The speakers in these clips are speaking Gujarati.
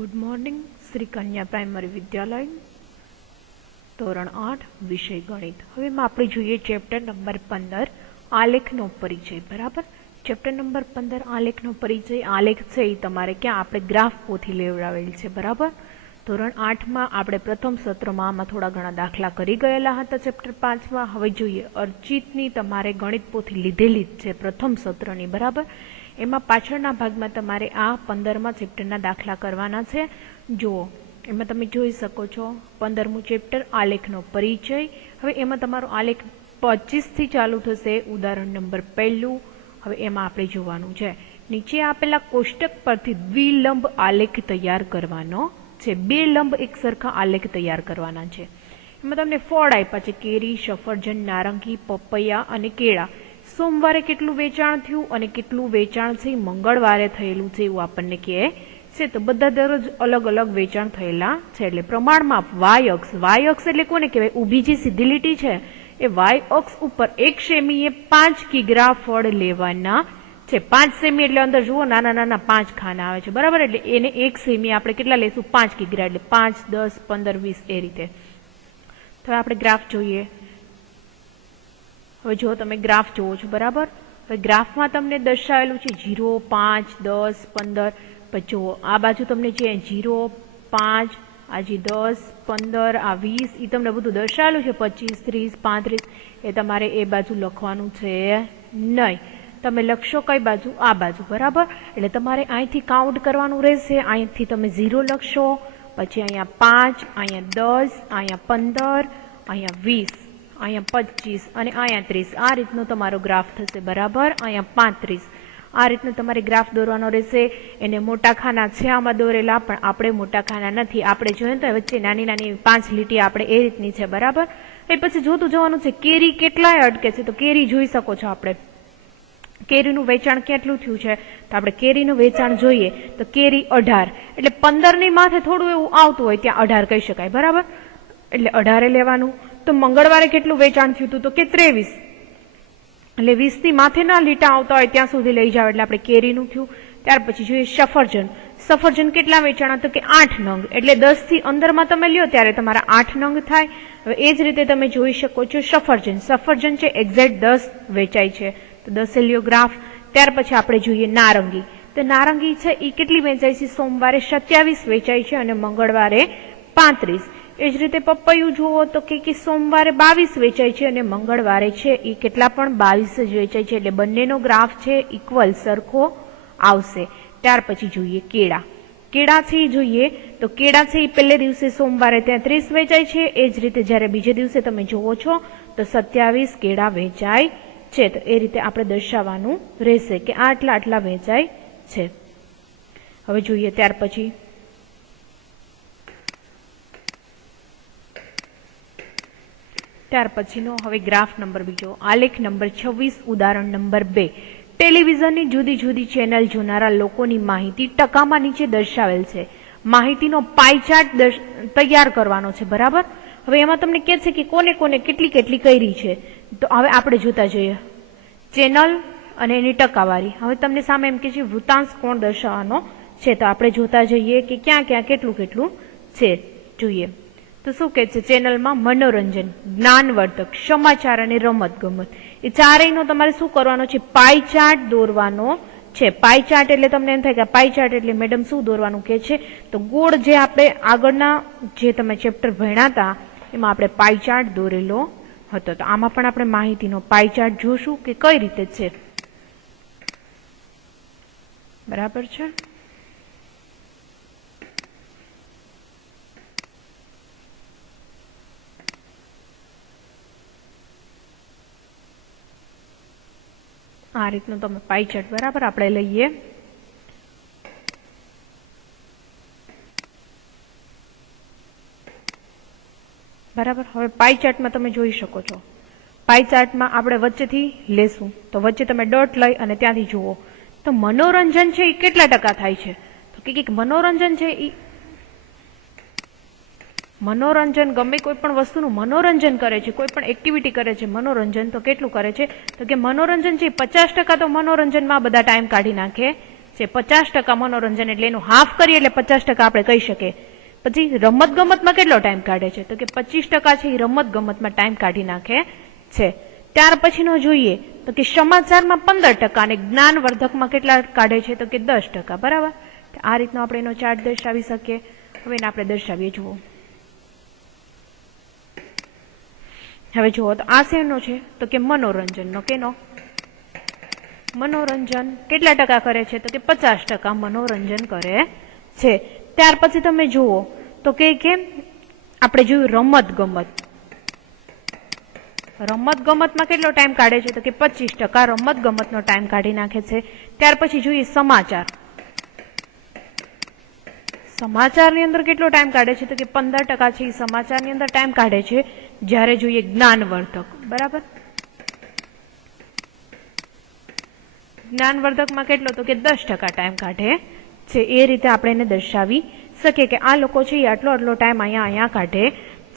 Good morning. શ્રી કન્યા પ્રાઇમરી વિદ્યાલય, ધોરણ 8, વિષય ગણિત. હવે આપણે જોઈએ ચેપ્ટર નંબર 15, આલેખનો પરિચય. બરાબર, ચેપ્ટર નંબર 15 આલેખનો પરિચય. આલેખ છે એ તમારે ક્યાં આપણે ગ્રાફ પોથી લેવડાવેલ છે. બરાબર, ધોરણ 8માં આપણે પ્રથમ સત્રમાં આમાં થોડા ઘણા દાખલા કરી ગયેલા હતા ચેપ્ટર 5માં. હવે જોઈએ અર્ચિતની તમારે ગણિત પોથી લીધેલી જ છે પ્રથમ સત્રની. બરાબર, એમાં પાછળના ભાગમાં તમારે આ 15મા ચેપ્ટરના દાખલા કરવાના છે. જુઓ, એમાં તમે જોઈ શકો છો 15મું ચેપ્ટર આલેખનો પરિચય. હવે એમાં તમારો આલેખ 25 થી ચાલુ થશે. ઉદાહરણ નંબર 1. હવે એમાં આપણે જોવાનું છે નીચે આપેલા કોષ્ટક પરથી દ્વિલંબ આલેખ તૈયાર કરવાનો છે. બે લંબ એક સરખા આલેખ તૈયાર કરવાના છે. એમાં તમને ફળ આપ્યા છે કેરી, સફરજન, નારંગી, પપૈયા અને કેળા. સોમવારે કેટલું વેચાણ થયું અને કેટલું વેચાણ છે મંગળવારે થયેલું છે એવું આપણને કહે છે. તો બધા દરરોજ અલગ અલગ વેચાણ થયેલા છે. એટલે પ્રમાણમાં વાય અક્ષ, વાય અક્ષ એટલે કોને કહેવાય? ઊભી જે સીધી લીટી છે એ વાય અક્ષ ઉપર 1 સેમીએ 5 કિગ્રા ફળ લેવાના છે. 5 સેમી એટલે અંદર જુઓ નાના નાના 5 ખાના આવે છે. બરાબર, એટલે એને 1 સેમી આપણે કેટલા લઈશું? 5 કિગ્રા, એટલે 5, 10, 15, 20 એ રીતે. તો આપણે ગ્રાફ જોઈએ. હવે જો તમે ગ્રાફ જોવો છો, બરાબર, હવે ગ્રાફમાં તમને દર્શાવેલું છે 0, 5, 10, 15. પછી જુઓ આ બાજુ તમને છે 0, 5, આજે 10, 15, આ 20, એ તમને બધું દર્શાવેલું છે. 25, 30, 35 એ તમારે એ બાજુ લખવાનું છે નહીં. તમે લખશો કઈ બાજુ? આ બાજુ. બરાબર, એટલે તમારે અહીંથી કાઉન્ટ કરવાનું રહેશે. અહીંથી તમે 0 લખશો, પછી અહીંયા 5, અહીંયા 10, અહીંયા 15, અહીંયા 20, અહીંયા 25 અને અહીંયા 30. આ રીતનો તમારો ગ્રાફ થશે. બરાબર, અહીંયા 35. આ રીતનો તમારે ગ્રાફ દોરવાનો રહેશે. એને મોટા ખાના છે આમાં દોરેલા, પણ આપણે મોટા ખાના નથી. આપણે જોઈએ તો વચ્ચે નાની નાની 5 લીટી આપણે એ રીતની છે. બરાબર, એ પછી જોતું જવાનું છે કેરી કેટલાય અટકે છે. તો કેરી જોઈ શકો છો. આપણે કેરીનું વેચાણ કેટલું થયું છે તો આપણે કેરીનું વેચાણ જોઈએ તો કેરી 18, એટલે 15 ની માથે થોડું એવું આવતું હોય ત્યાં 18 કહી શકાય. બરાબર, એટલે 18 લેવાનું. તો મંગળવારે કેટલું વેચાણ થયું હતું? તો કે 23, એટલે 20 ની માથે ના લીટા આવતા હોય ત્યાં સુધી લઈ જાવ એટલે આપણે કેરીનું થયું. ત્યાર પછી જોઈએ સફરજન. સફરજન કેટલા વેચાણ? તો કે 8 નંગ, એટલે 10 થી અંદરમાં તમે લ્યો ત્યારે તમારા 8 નંગ થાય. હવે એ જ રીતે તમે જોઈ શકો છો સફરજન. સફરજન છે એક્ઝેક્ટ 10 વેચાય છે, તો 10 લ્યો ગ્રાફ. ત્યાર પછી આપણે જોઈએ નારંગી. તો નારંગી છે એ કેટલી વેચાય છે? સોમવારે 27 વેચાય છે અને મંગળવારે 35. એ જ રીતે પપૈયું જુઓ તો કે સોમવારે 22 વેચાય છે અને મંગળવારે છે એ કેટલા પણ 22 જ વેચાય છે. એટલે બંનેનો ગ્રાફ છે ઇક્વલ સરખો આવશે. ત્યાર પછી જોઈએ કેળા. કેળા છે એ જોઈએ તો કેળા છે એ પહેલે દિવસે સોમવારે 33 વેચાય છે. એ જ રીતે જ્યારે બીજે દિવસે તમે જુઓ છો તો 27 કેળા વેચાય છે. તો એ રીતે આપણે દર્શાવવાનું રહેશે કે આટલા આટલા વેચાય છે. હવે જોઈએ ત્યાર પછી પછીનો હવે ગ્રાફ નંબર બીજો, આલેખ નંબર 26, ઉદાહરણ નંબર 2. ટેલિવિઝનની જુદી જુદી ચેનલ જોનારા લોકોની માહિતી ટકામાં નીચે દર્શાવેલ છે. માહિતીનો પાઈ ચાર્ટ તૈયાર કરવાનો છે. બરાબર, હવે એમાં તમને કહે છે કે કોને કોને કેટલી કેટલી કરી છે. તો હવે આપણે જોતા જોઈએ ચેનલ અને એની ટકાવારી. હવે તમને સામે એમ કે છે વૃત્તાંશ કોણ દર્શાવવાનો છે. તો આપણે જોતા જઈએ કે ક્યાં ક્યાં કેટલું કેટલું છે. જોઈએ તો શું કહે છે? ચેનલમાં મનોરંજન, જ્ઞાનવર્ધક, સમાચાર અને રમત ગમત, એ ચારેયનો તમારે શું કરવાનો છે? પાઈ ચાર્ટ દોરવાનો છે. પાઈ ચાર્ટ એટલે તમને એમ થાય કે પાઈ ચાર્ટ એટલે મેડમ શું દોરવાનું કે છે? તો ગોળ જે આપણે આગળના જે તમે ચેપ્ટર ભણ્યા હતા એમાં આપણે પાઈ ચાર્ટ દોરેલો હતો. તો આમાં પણ આપણે માહિતીનો પાઈ ચાર્ટ જોશું કે કઈ રીતે છે. બરાબર છે. આ રીતનું તમે પાઈ ચાર્ટ બરાબર આપણે લઈએ. બરાબર, હવે પાઈ ચાર્ટમાં તમે જોઈ શકો છો. પાઈ ચાર્ટમાં આપણે વચ્ચેથી લેશું તો વચ્ચે તમે ડોટ લઈ અને ત્યાંથી જુઓ તો મનોરંજન છે એ કેટલા ટકા થાય છે? તો કે મનોરંજન છે એ મનોરંજન ગમે કોઈ પણ વસ્તુનું મનોરંજન કરે છે, કોઈ પણ એક્ટિવિટી કરે છે મનોરંજન, તો કેટલું કરે છે? તો કે મનોરંજન છે 50% તો મનોરંજનમાં બધા ટાઈમ કાઢી નાખે છે. 50% મનોરંજન એટલે એનું હાફ કરીએ એટલે 50% આપણે કહી શકીએ. પછી રમત ગમતમાં કેટલો ટાઈમ કાઢે છે? તો કે 25% છે એ રમત ગમતમાં ટાઈમ કાઢી નાખે છે. ત્યાર પછીનો જોઈએ તો કે સમાચારમાં 15% અને જ્ઞાનવર્ધકમાં કેટલા કાઢે છે? તો કે 10%. બરાબર. આ રીતનો આપણે એનો ચાર્ટ દર્શાવી શકીએ. હવે એને આપણે દર્શાવીએ. જુઓ, હવે જુઓ તો આ શેનો છે? તો કે મનોરંજનનો. કેનો? મનોરંજન કેટલા ટકા કરે છે? તો કે 50% મનોરંજન કરે છે. ત્યાર પછી તમે જુઓ તો કે આપણે જોયું રમત ગમત. રમત ગમતમાં કેટલો ટાઈમ કાઢે છે? તો કે 25% રમત ગમતનો ટાઈમ કાઢી નાખે છે. ત્યાર પછી જોઈએ સમાચાર. સમાચારની અંદર કેટલો ટાઈમ કાઢે છે? તો કે 15% છે એ સમાચારની અંદર ટાઈમ કાઢે છે. જ્યારે જોઈએ જ્ઞાનવર્ધક. બરાબર. જ્ઞાનવર્ધકમાં કેટલો? તો કે 10% ટાઈમ કાઢે છે. એ રીતે આપણે એને દર્શાવી શકીએ કે આ લોકો છે એ આટલો ટાઈમ અહીંયા કાઢે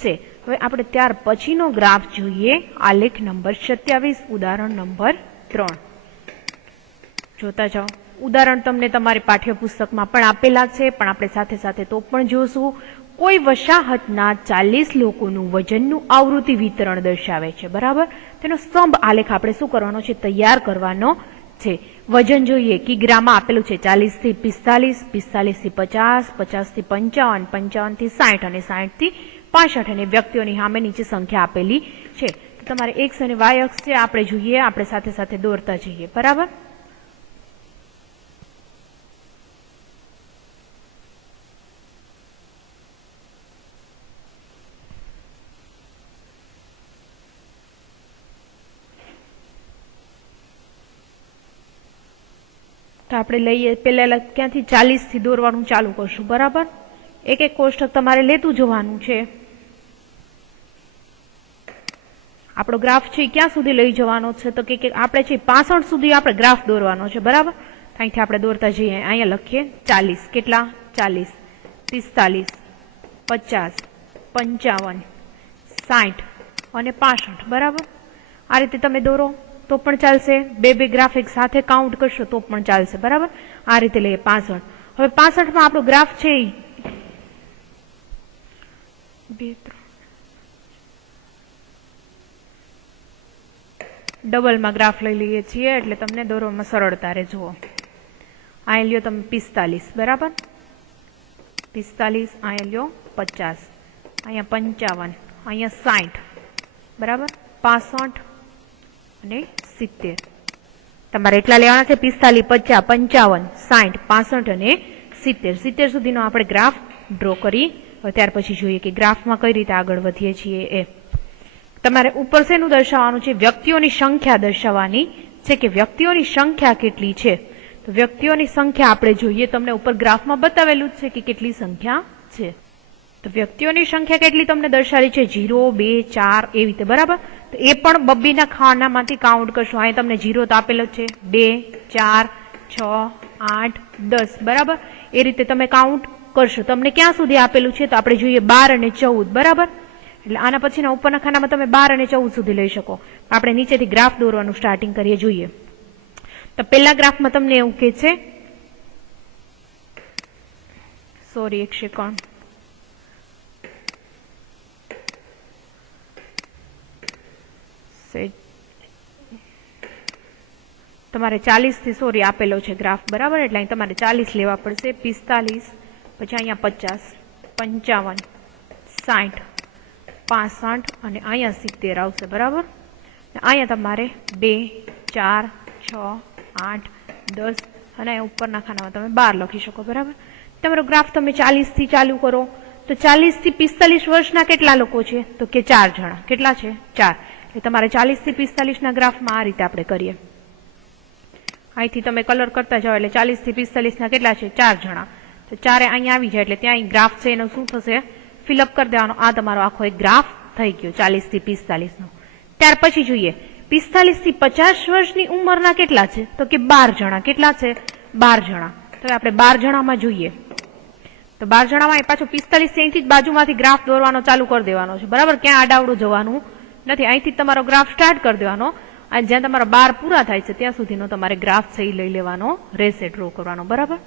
છે. હવે આપણે ત્યાર પછીનો ગ્રાફ જોઈએ. આલેખ નંબર 27, ઉદાહરણ નંબર 3. જોતા જાઓ. ઉદાહરણ તમને તમારી પાઠ્યપુસ્તકમાં પણ આપેલા છે, પણ આપણે સાથે સાથે તો પણ જોશું. કોઈ વસાહતના 40 લોકોનું વજનનું આવૃત્તિ વિતરણ દર્શાવે છે. બરાબર. તેનો સ્તંભ આલેખ આપણે શું કરવાનો છે? તૈયાર કરવાનો છે. વજન જોઈએ કિગ્રામાં આપેલું છે 40 થી 45, 45 થી 50, 50 થી 55, 55 થી 60 અને 60 થી 65 અને વ્યક્તિઓની સામે નીચે સંખ્યા આપેલી છે. તો તમારે એક્સ અને વાય અક્ષ છે આપણે જોઈએ, આપણે સાથે સાથે દોરતા જઈએ. બરાબર. તો આપણે લઈએ પેલા ક્યાંથી 40 થી દોરવાનું ચાલુ કરશું. બરાબર. એક એક કોષ્ટક તમારે લેતું જવાનું છે. આપણો ગ્રાફ છે ક્યાં સુધી લઈ જવાનો છે? તો કે આપણે છે 65 સુધી આપણે ગ્રાફ દોરવાનો છે. બરાબર. અહીંથી આપણે દોરતા જઈએ. અહીંયા લખીએ 40. કેટલા? 40, 45, 50, 55, 60 અને 65. બરાબર. આ રીતે તમે દોરો તો પણ ચાલશે. બે ગ્રાફ એક સાથે કાઉન્ટ કરશો તો પણ ચાલશે. બરાબર. આ રીતે લઈએ 65. હવે 65 માં આપણો ગ્રાફ છે 2, 3 ડબલમાં ગ્રાફ લઈ લઈએ છીએ એટલે તમને દોરવામાં સરળતા રહે. જુઓ, અહીં લ્યો તમે 45. બરાબર. 45, અહીંયા લ્યો 50, અહીંયા 55, અહીંયા 60. બરાબર. 65 અને 70. તમારે એટલા લેવાના છે. 45, 50, 55, 60, 65 અને 70. 70 સુધીનો આપણે ગ્રાફ ડ્રો કરી. ત્યાર પછી જોઈએ કે ગ્રાફમાં કઈ રીતે આગળ વધીએ છીએ. એ તમારે ઉપર શેનું દર્શાવવાનું છે? વ્યક્તિઓની સંખ્યા દર્શાવવાની છે કે વ્યક્તિઓની સંખ્યા કેટલી છે. તો વ્યક્તિઓની સંખ્યા આપણે જોઈએ. તમને ઉપર ગ્રાફમાં બતાવેલું જ છે કે કેટલી સંખ્યા છે. તો વ્યક્તિઓની સંખ્યા કેટલી તમને દર્શાવી છે? 0, 2, 4 એવી રીતે. બરાબર. તો એ પણ બબ્બીના ખાનામાંથી કાઉન્ટ કરશો. અહીં તમને 0 તો આપેલો છે, 2, 4, 6, 8, 10. બરાબર. એ રીતે તમે કાઉન્ટ કરશો. તમને ક્યાં સુધી આપેલું છે? તો આપણે જોઈએ 12 અને 14. બરાબર. એટલે આના પછીના ઉપરના ખાનામાં તમે 12 અને 14 સુધી લઈ શકો. આપણે નીચેથી ગ્રાફ દોરવાનું સ્ટાર્ટિંગ કરીએ. જોઈએ તો પહેલા ગ્રાફમાં તમને એવું કે છે, સોરી એક સેકન્ડ, તમારે 40 થી સોરી આપેલો છે ગ્રાફ. બરાબર. એટલે અહીં તમારે 40 લેવા પડશે. 45, પછી અહીંયા 50, 55, 60, 65 અને અહીંયા 70 આવશે. બરાબર. અહીંયા તમારે 2, 4, 6, 8, 10 અને ઉપરના ખાનામાં તમે 12 લખી શકો. બરાબર. તમારો ગ્રાફ તમે 40 થી ચાલુ કરો તો 40 થી 45 વર્ષના કેટલા લોકો છે? તો કે 4 જણા. કેટલા છે? 4. એટલે તમારે 40 થી 45 ના ગ્રાફમાં આ રીતે આપણે કરીએ. અહીંથી તમે કલર કરતા જાઓ એટલે 40 થી 45 ના કેટલા છે? 4 જણા. તો 4 અહીંયા આવી જાય એટલે ત્યાં ગ્રાફ છે એનો શું થશે? ફિલઅપ કરી દેવાનો. આ તમારો આખો એક ગ્રાફ થઈ ગયો 40 થી 45 નો. ત્યાર પછી જોઈએ 45 થી 50 વર્ષની ઉંમરના કેટલા છે? તો કે 12 જણા. કેટલા છે? 12 જણા. તો આપણે 12 જણામાં જોઈએ તો 12 જણામાં પાછો 45 થી અહીંથી જ બાજુમાંથી ગ્રાફ દોરવાનો ચાલુ કરી દેવાનો છે. બરાબર. ક્યાં આડાવડું જવાનું નથી. અહીંથી તમારો ગ્રાફ સ્ટાર્ટ કરી દેવાનો આ જ્યાં તમારા 12 પૂરા થાય છે ત્યાં સુધીનો તમારે ગ્રાફ છે એ લઈ લેવાનો રહેશે, ડ્રો કરવાનો, બરાબર.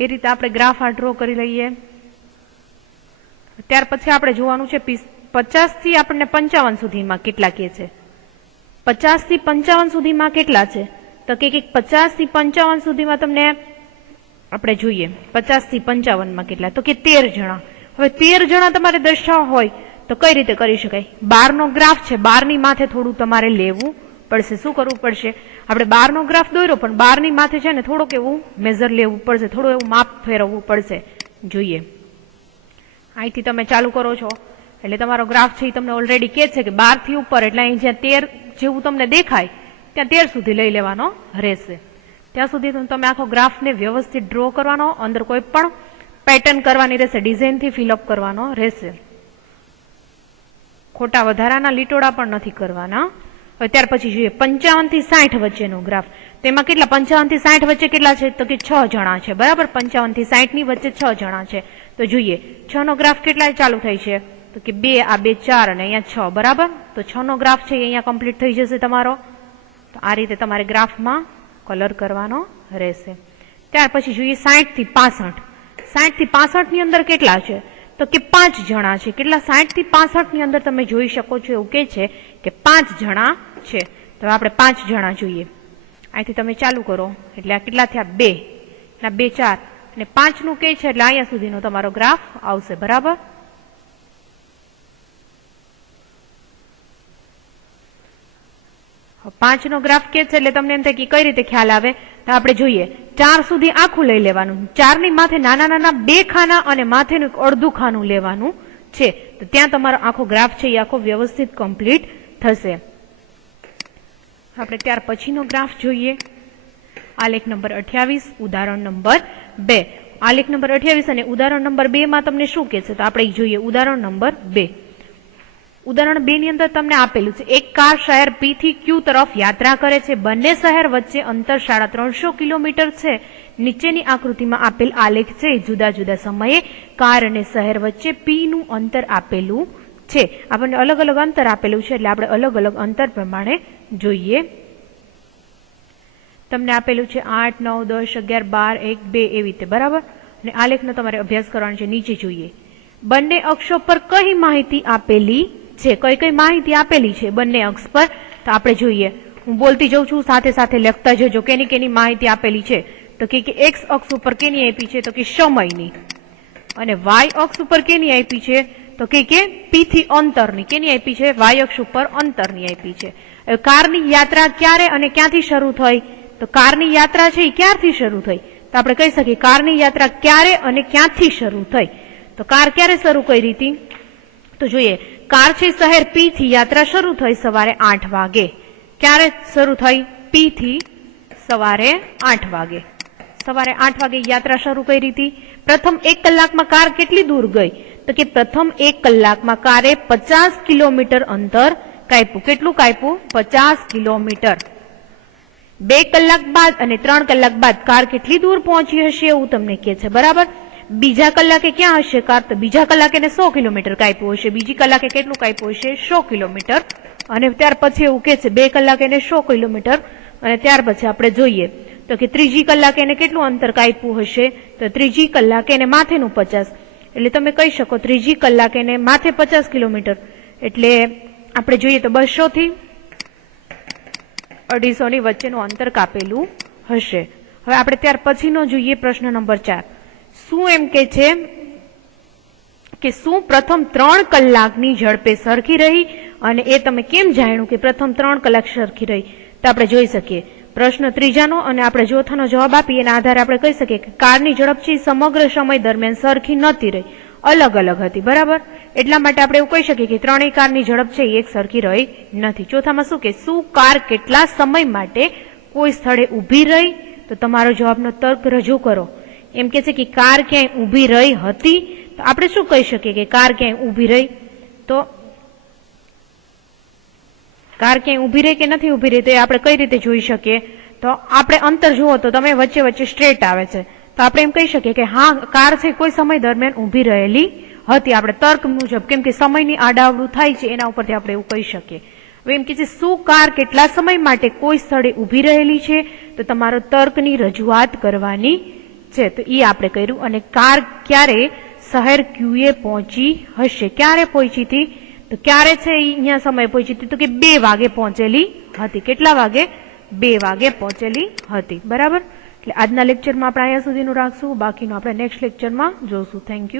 એ રીતે આપણે ગ્રાફ આ ડ્રો કરી લઈએ. ત્યાર પછી આપણે જોવાનું છે 50 થી આપણને 55 સુધીમાં કેટલા કે છે. 50 થી 55 સુધીમાં કેટલા છે તો કે 50 થી 55 સુધીમાં તમને આપણે જોઈએ 50 થી 55 માં કેટલા તો કે 13 જણા. હવે 13 જણા તમારે દર્શાવવા હોય તો કઈ રીતે કરી શકાય? 12 નો ગ્રાફ છે, 12 ની માથે થોડું તમારે લેવું પડશે. શું કરવું પડશે? આપણે 12 નો ગ્રાફ દોર્યો પણ 12 ની માથે છે ને થોડુંક એવું મેઝર લેવું પડશે, થોડું એવું માપ ફેરવવું પડશે. જોઈએ અહીંથી તમે ચાલુ કરો છો એટલે તમારો ગ્રાફ છે એ તમને ઓલરેડી કે છે કે 12 થી ઉપર એટલે અહીં જ્યાં 13 જેવું તમને દેખાય ત્યાં 13 સુધી લઈ લેવાનો રહેશે. ત્યાં સુધી તમે આખો ગ્રાફને વ્યવસ્થિત ડ્રો કરવાનો, અંદર કોઈ પણ પેટર્ન કરવાની રહેશે, ડિઝાઇનથી ફિલઅપ કરવાનો રહેશે. ખોટા વધારાના લીટોડા પણ નથી કરવાના. હવે ત્યાર પછી જોઈએ 55 થી 60 વચ્ચેનો ગ્રાફ. તેમાં કેટલા 55 થી 60 વચ્ચે કેટલા છે તો કે 6 જણા છે, બરાબર. 55 થી 60 ની વચ્ચે 6 જણા છે. તો જોઈએ 6 નો ગ્રાફ કેટલા ચાલુ થાય છે તો કે 2 આ 2 4 અને અહીંયા 6, બરાબર. તો 6 નો ગ્રાફ છે અહીંયા કમ્પ્લીટ થઈ જશે તમારો. તો આ રીતે તમારે ગ્રાફમાં કલર કરવાનો રહેશે. ત્યાર પછી જોઈએ 60 થી 65. 60 થી 65 ની અંદર કેટલા છે તો કે 5 જણા છે. કેટલા? 60 થી 65 ની અંદર તમે જોઈ શકો છો એવું કે છે કે 5 જણા છે. તો આપણે 5 જણા જોઈએ. અહીંથી તમે ચાલુ કરો એટલે આ કેટલા થયા 2 ના 2 4 અને 5 નું કે છે એટલે અહીંયા સુધીનો તમારો ગ્રાફ આવશે, બરાબર. પાંચ નો ગ્રાફ કે છે એટલે તમને એમ થાય કે કઈ રીતે ખ્યાલ આવે તો આપણે જોઈએ 4 સુધી આખું લઈ લેવાનું. 4 ની માથે નાના નાના 2 ખાના અને માથેનું અડધું ખાનું લેવાનું છે. તો ત્યાં તમારો આખો ગ્રાફ છે એ આખો વ્યવસ્થિત કમ્પ્લીટ થશે. આપણે ત્યાર પછીનો ગ્રાફ જોઈએ. આલેખ નંબર 28, ઉદાહરણ નંબર 2. આલેખ નંબર 28 અને ઉદાહરણ નંબર 2 માં તમને શું કે છે તો આપણે જોઈએ ઉદાહરણ નંબર 2. ઉદાહરણ 2 ની અંદર તમને આપેલું છે એક કાર શહેર P થી Q તરફ યાત્રા કરે છે. બંને શહેર વચ્ચે અંતર 350 કિલોમીટર છે. નીચેની આકૃતિમાં આપેલ આલેખ છે જુદા જુદા સમયે કાર અને શહેર વચ્ચે P નું અંતર આપેલું છે. આપણને અલગ અલગ અંતર આપેલું છે એટલે આપણે અલગ અલગ અંતર પ્રમાણે જોઈએ. તમને આપેલું છે 8, 9, 10, 11, 12, 1, 2 એવી રીતે, બરાબર. અને આલેખનો તમારે અભ્યાસ કરવાનો છે. નીચે જોઈએ બંને અક્ષો પર કઈ માહિતી આપેલી છે. કઈ કઈ માહિતી આપેલી છે બંને અક્ષ પર તો આપણે જોઈએ. હું બોલતી જઉં છું, સાથે સાથે લખતા જજો કેની કેની માહિતી આપેલી છે. તો કે એક્સ અક્ષ ઉપર કેની આપી છે તો કે સમયની, અને વાય અક્ષ ઉપર કેની આપી છે તો કે P થી અંતરની. કેની આપી છે? વાય અક્ષ ઉપર અંતરની આપી છે. કારની યાત્રા ક્યારે અને ક્યાંથી શરૂ થઈ તો કારની યાત્રા છે એ ક્યારથી શરૂ થઈ તો આપણે કહી શકીએ કારની યાત્રા ક્યારે અને ક્યાંથી શરૂ થઈ. તો કાર ક્યારે શરૂ કરી હતી તો જોઈએ કાર છે શહેર P થી યાત્રા શરૂ થઈ સવારે 8 વાગે. ક્યારે શરૂ થઈ? P થી સવારે 8 વાગે. સવારે 8 વાગે યાત્રા શરૂ કરી હતી. પ્રથમ 1 કલાકમાં કાર કેટલી દૂર ગઈ તો કે પ્રથમ 1 કલાકમાં કારે 50 કિલોમીટર અંતર કાપ્યું. કેટલું કાપ્યું? 50 કિલોમીટર. 2 કલાક બાદ અને 3 કલાક બાદ કાર કેટલી દૂર પહોંચી હશે એવું તમને કહે છે, બરાબર. બીજા કલાકે ક્યાં હશે કાર તો બીજા કલાકે 100 કિલોમીટર કાપ્યું હશે. બીજી કલાકે કેટલું કાપ્યું હશે? 100 કિલોમીટર. અને ત્યાર પછી એવું કે છે 2 કલાકે 100 કિલોમીટર. અને ત્યાર પછી આપણે જોઈએ તો કે ત્રીજી કલાકે કેટલું અંતર કાપ્યું હશે તો ત્રીજી કલાકે માથેનું 50. એટલે તમે કહી શકો ત્રીજી કલાકે માથે 50 કિલોમીટર. એટલે આપણે જોઈએ તો 200 થી 250 ની વચ્ચેનું અંતર કાપેલું હશે. હવે આપણે ત્યાર પછીનો જોઈએ પ્રશ્ન નંબર 4. શું એમ કે છે કે શું પ્રથમ 3 કલાકની ઝડપે સરખી રહી અને એ તમે કેમ જાણ્યું કે પ્રથમ 3 કલાક સરખી રહી તો આપણે જોઈ શકીએ પ્રશ્ન ત્રીજાનો અને આપણે ચોથાનો જવાબ આપીએ એના આધારે આપણે કહી શકીએ કે કારની ઝડપ છે સમગ્ર સમય દરમિયાન સરખી નહોતી રહી, અલગ અલગ હતી, બરાબર. એટલા માટે આપણે એવું કહી શકીએ કે ત્રણેય કારની ઝડપ છે એ એક સરખી રહી નથી. ચોથામાં શું કે શું કાર કેટલા સમય માટે કોઈ સ્થળે ઊભી રહી તો તમારો જવાબનો તર્ક રજૂ કરો. એમ કે છે કે કાર ક્યાંય ઊભી રહી હતી તો આપણે શું કહી શકીએ કે કાર ક્યાંય ઊભી રહી તો કાર ક્યાંય ઊભી રહી કે નથી ઊભી રહી તો આપણે કઈ રીતે જોઈ શકીએ તો આપણે અંતર જુઓ તો તમે વચ્ચે વચ્ચે સ્ટ્રેટ આવે છે તો આપણે એમ કહી શકીએ કે હા કાર છે કોઈ સમય દરમિયાન ઊભી રહેલી હતી, આપણે તર્ક મુજબ, કેમ કે સમયની આડાઅવળું થાય છે એના ઉપરથી આપણે એવું કહી શકીએ. હવે એમ કે છે શું કાર કેટલા સમય માટે કોઈ સ્થળે ઊભી રહેલી છે, તો તમારો તર્કની રજૂઆત કરવાની છે, તો એ આપણે કર્યું. અને કાર ક્યારે શહેર ક્યુએ પહોંચી હશે, ક્યારે પહોંચી હતી, તો ક્યારે છે અહીંયા સમય પહોંચી હતી, તો કે 2 વાગે પહોંચેલી હતી. કેટલા વાગે? 2 વાગે પહોંચેલી હતી. બરાબર. એટલે આજના લેક્ચરમાં આપણે અહીંયા સુધીનું રાખશું, બાકીનું આપણે નેક્સ્ટ લેક્ચરમાં જોશું. Thank you.